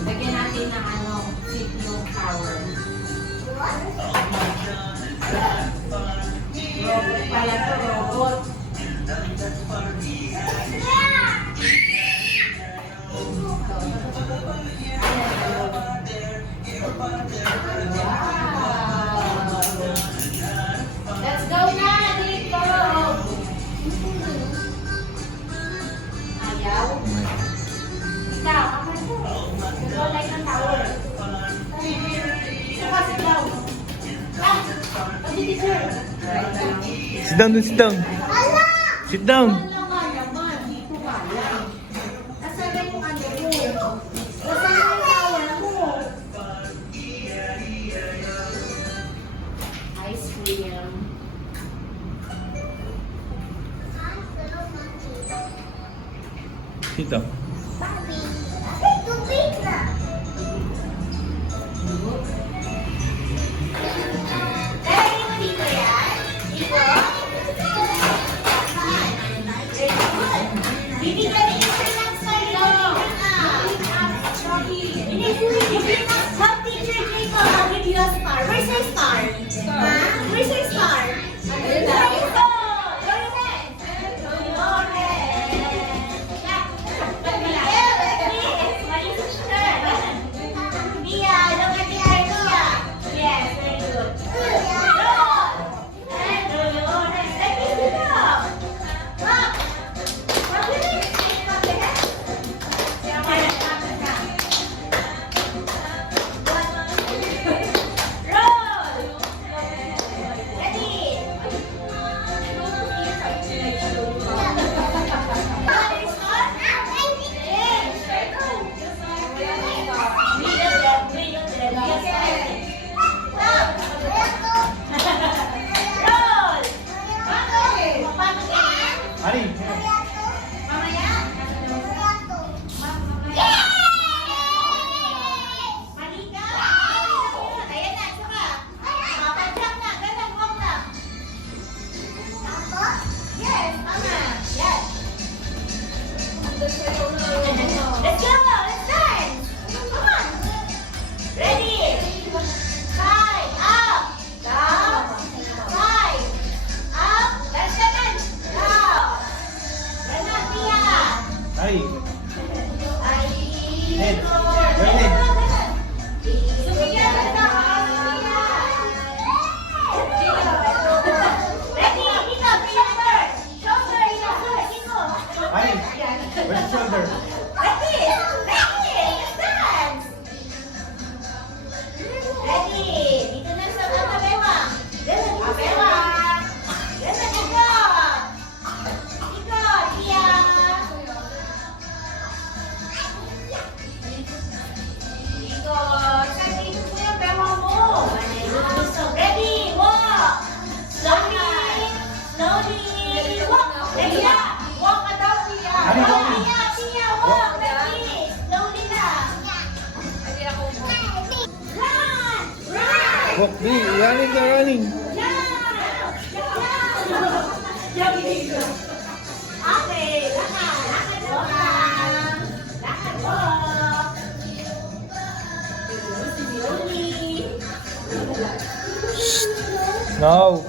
Lagyan natin ng seat yung power. Robot pala to, robot. Let's go na, dito! Ayaw. Ikaw, ako ito. Ikaw like ng tower. Saka, sit down. Ah! Pagditi, sir. Sit down, sit down. Sit down. Ano nga naman? Dito kaya. Nasagay yung ano mo. Nasagay yung tower mo. Ice cream. Dito. Where's your star? Where's your star? Ani? Let's go! Let's dance! Come on! Ready? Five, up! Down! Five, up! Let's dance! Down! Ganun, Tia! Ay. Ay! Head. Ganun, Your head. ganun. Sumigyan ka na, Ready? Ikaw, shoulder! Shoulder, shoulder! Ikaw! Ay. Where's the shoulder? Ready? Ready? Let's dance! Ready? Dito na sa mga bewang. Ganun, mga bewang. Ganun, ikaw. Ikaw, Tia. Ikaw, saan dito po yung bewang mo? Ready? Walk! Slowly! Slowly! Walk! Ready na! Walk ka daw, Tia! Ano, Walk, walking? Tia! Tia, walk! Ready? Slowly na! Run! Run! Walk, di. Running ka, running. Okay, lakad. Lakad naman. Lakad po. Slowly. No.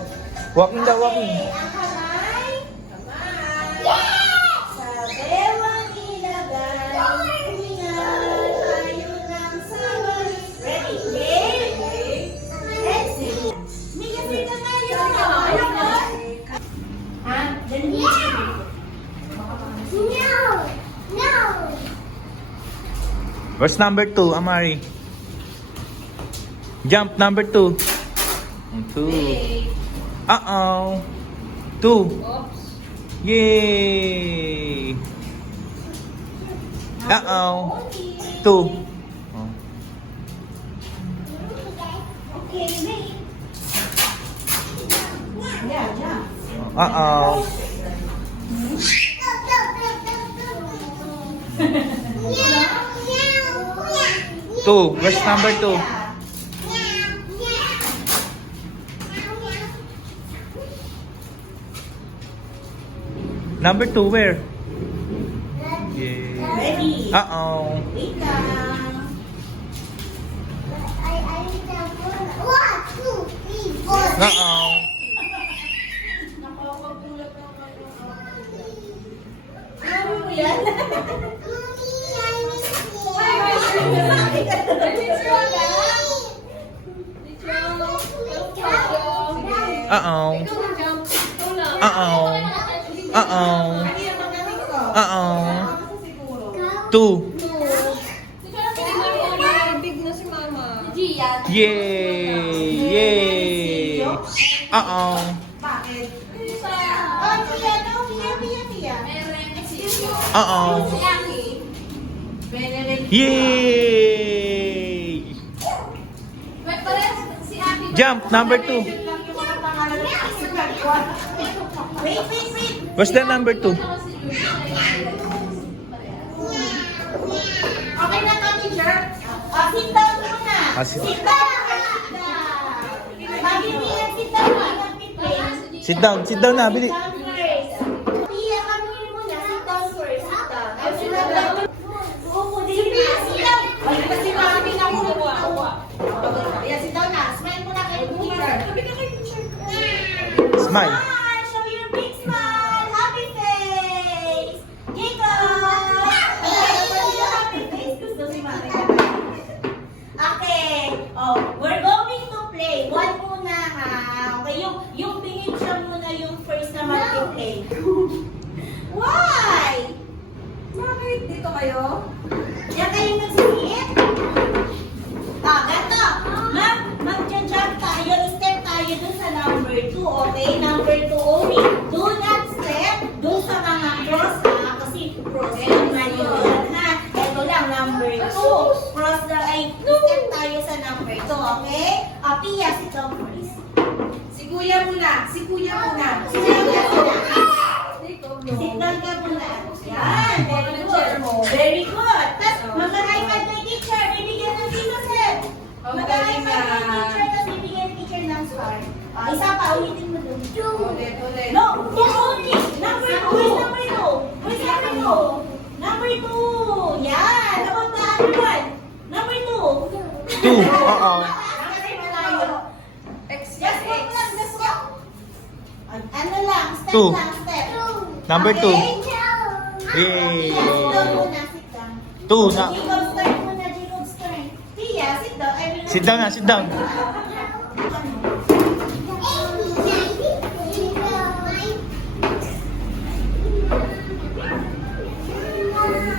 Walking daw, walking. Okay, ang kamay. Kamay. Sa bewang ilagay. Humingan tayo ng sabay. Ready? Game. Exit. Humingan na tayo. Ha? Dali. No! No! Where's number 2, Amari? Jump, number 2. 2. Uh-oh. 2. Oops. Yay! Uh-oh. 2. Oh. Okay, wait. Yeah, yeah. Uh-oh. 2. Where's number 2? Number 2, where? Yeah. Ready? Uh-oh. Wait lang. Uh-oh. Ano mo yan? Uh-oh. Uh-oh. Uh-oh. Uh-oh. 2. Yay! Yay! Uh-oh. Bakit? Oh, Tia, no, Tia. Excuse me. Uh-oh. Yay! Jump, number 2. Wait. What's the number 2? Okay na to, teacher. Sit down muna. Sit- Sit down. Magiging sit down muna. Sit down, sit down na, bili. Sit down first. Tia, kami muna. Sit down first. Sit down. Sit down. Upo din. Sit down. Ay, kasi mami na kumuha. Ayan, sit down na. Smile muna kayo, teacher. Smile. Show your big smile. Happy face. Jacob. Happy face. Gusto si mami. Okay. Oh, we're going to play. One muna ha. Okay, yung tingin siya muna yung first na mag-play. Why? Bakit dito kayo? Diyan kayo nagsingit? Ganito. Mag-jump tayo. Step tayo dun sa number 2. Okay? Number 2 only. Do not step dun sa mga cross ha. Kasi cross naman yun ha. Ito lang, number 2. Cross na ay step tayo sa number 2. Okay? Pia, sit down first. Si Kuya muna. Sit down ka muna. Yan. Very good. Very good. Tapos, mag-high five kay teacher. Bibigyan ng dito, sir. Mag-high five kay teacher. Tapos, bibigyan ng teacher ng star. Isa pa, ulitin mo dun. No, only. Number 2. Where's number 2? Number 2. Yan. About the other one. Number 2. 2. Uh-oh. Just walk lang, just walk. Ano lang, step Two. lang, step. Number 2. Okay? Yay! Sit down muna, sit down. 2 na. Jacob's turn muna, Jacob's turn. Tia, sit down. I will Sit down na, sit down.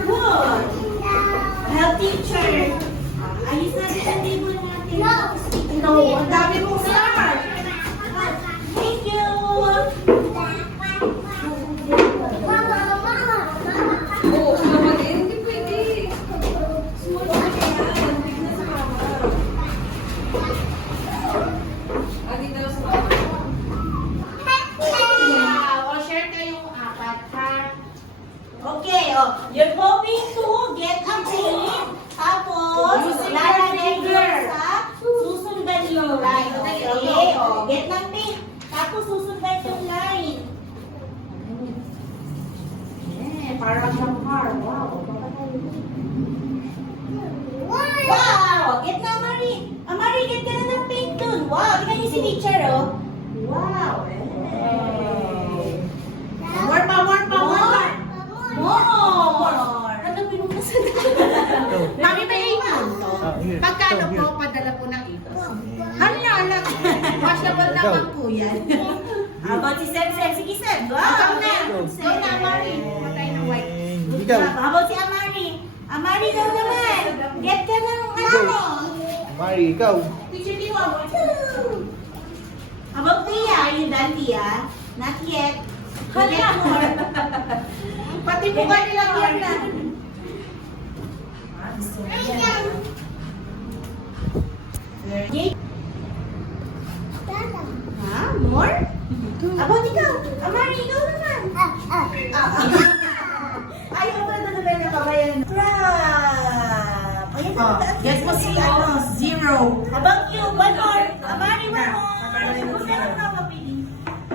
Good. Well, teacher. Ayos natin ang table natin. No, ang dami mong star. Thank you. O, share kayong apat, ha? Okay, you're going to get a pin. Tapos, lalagay nyo sa susundan yung line. Okay, get ng pin. Tapos, susundan yung line. Parang siyang car. Wow. Wow! Get na, Amari. Amari, get ka na ng pin dun. Wow, tingnan niyo si teacher, oh. Wow. More pa. More. Ano pinunasan? Mami, may ipon. Pagkano po, padala po ng ipon. Hala. Washable naman po yan. About si Sem. Sige, Sem. Go. Go na, Amari. Matay ng white. Good Ikaw. job. How about si Amari? Amari daw naman. Get ka ng ano. Mari, ikaw. Teacher Liwa. How about Tia? Are you done, Tia? Not yet. Hala. Pati po ka nilang yan na. Ha? More? About ikaw. Amari, ikaw naman. Ay, ito na ba yung kabayan? Crab! Ayan Oh, na. guess mo si ano, 0. How about you? One more. Amari, one more.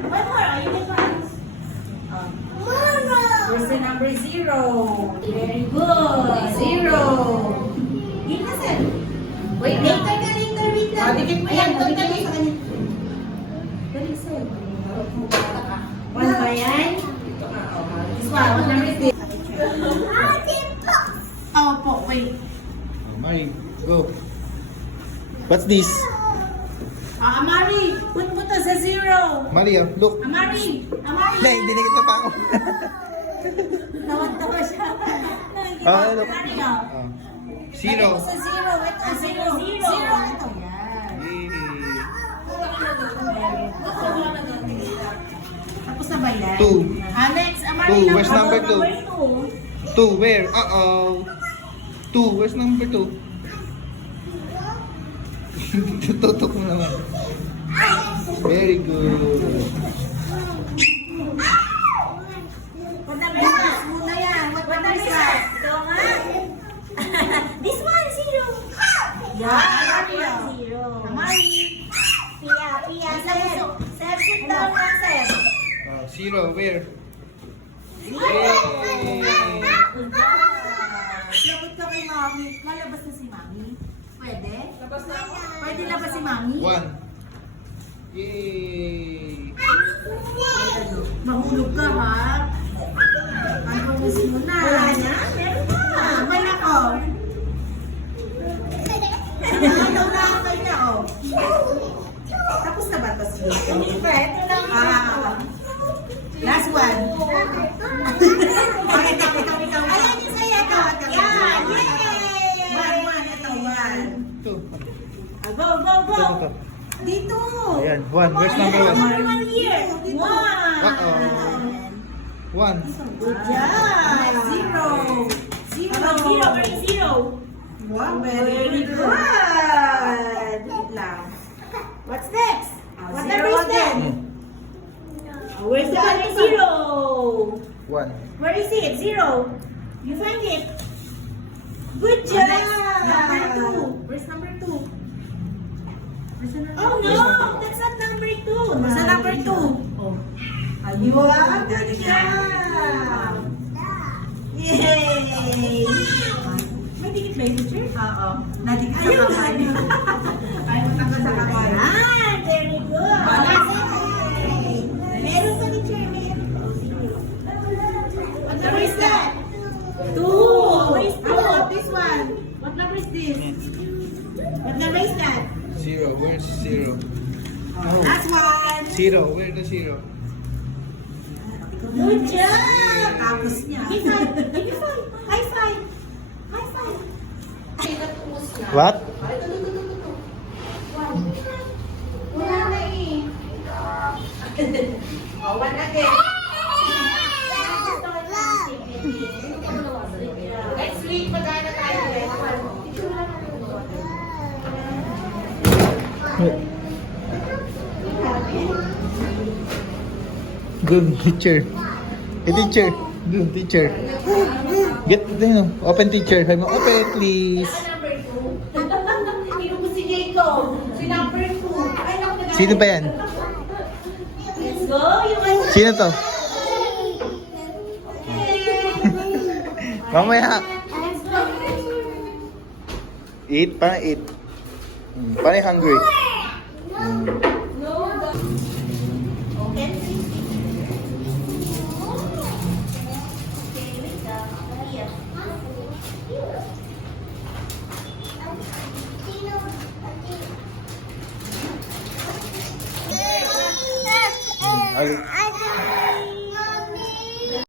One more. Are you get one? Person number 0. Very good. 0. Give na, sir. Wait, Later ka, later. Wait lang. Oh, dikit mo yan, Ayan, dikit. sa kanya. Dali, sir. One ba yan? This one, what number is this? Oh, po, wait. Mari, go. What's this? Amari, put mo to sa 0. Maria, look. Amari, Amari. Nay, dinikit na pa ako. Tawa-tawa siya. Ah, look. Amari, oh. Ah. Zero. Sa 0, ito, 0. 0, ito, yan. Yay. Tapos na ba yan? 2. Next, Amari. Two, where's number two? Two. 2, where? Uh-oh. 2, where's number 2? Tutok mo naman. Very good. What number is this? Muna yan. What number is that? Ito nga. This one, zero. Yeah, Amari, Amari. zero. Amari. Pia, Pia, sir. Sir, sit down na, sir. 0, where? Labot ka kay Mami. Lalabas na si Mami. Pwede? Pwede labas si Mami? 1. Yay! Mahulog ka, ha? Pagpamusin mo na. Wala na? Meron na. May ako. Ano na ang kanya, oh. Tapos na ba ito siya? Ito lang. Last one. Okay, ikaw. Ayan yung saya ka. Yan, yay! One. Ito, one. 2. Go, go, go. Ito. Dito. Ayan, 1. Where's number 1? Number one here. One. Uh-oh. 1. Good job. 0. Zero, where is zero? Wow, Very good. Wait lang. What's next? What Zero number is again. that? Where's the other zero? 1. Where is it? Zero. You find it. Good Oh, job. next. Number 2. Where's number 2? Where's the number Oh two? no, that's not number two. Where's the number 2? Oh. Ayun. Wow, good job. Yay! May dikit ba yung teacher? Oo. Nadikit sa Ayun, kamay. ayun. Ay, matanggal sa kamay. Ah, very good. Yay! Meron pa teacher, meron. What number is that? Two. Where is two? How about this one? What number is this? What number is that? 0. Where's 0? Last one. 0. Where the 0? Good job. Tapos niya. Give me five. Give me five. High five. High five. What? Wala na eh. Oh, one again. Next week, magkano tayo ulit? Good teacher. Hey, teacher. Good teacher. Get, open teacher. Sabi mo, open please. Number 2. Sino po si Jacob? Si number 2. Ay, naku, nag- Sino ba yan? Let's go. You want Sino to? Mamaya. Let's go. 8? Parang 8. Parang hungry. Open. Ay,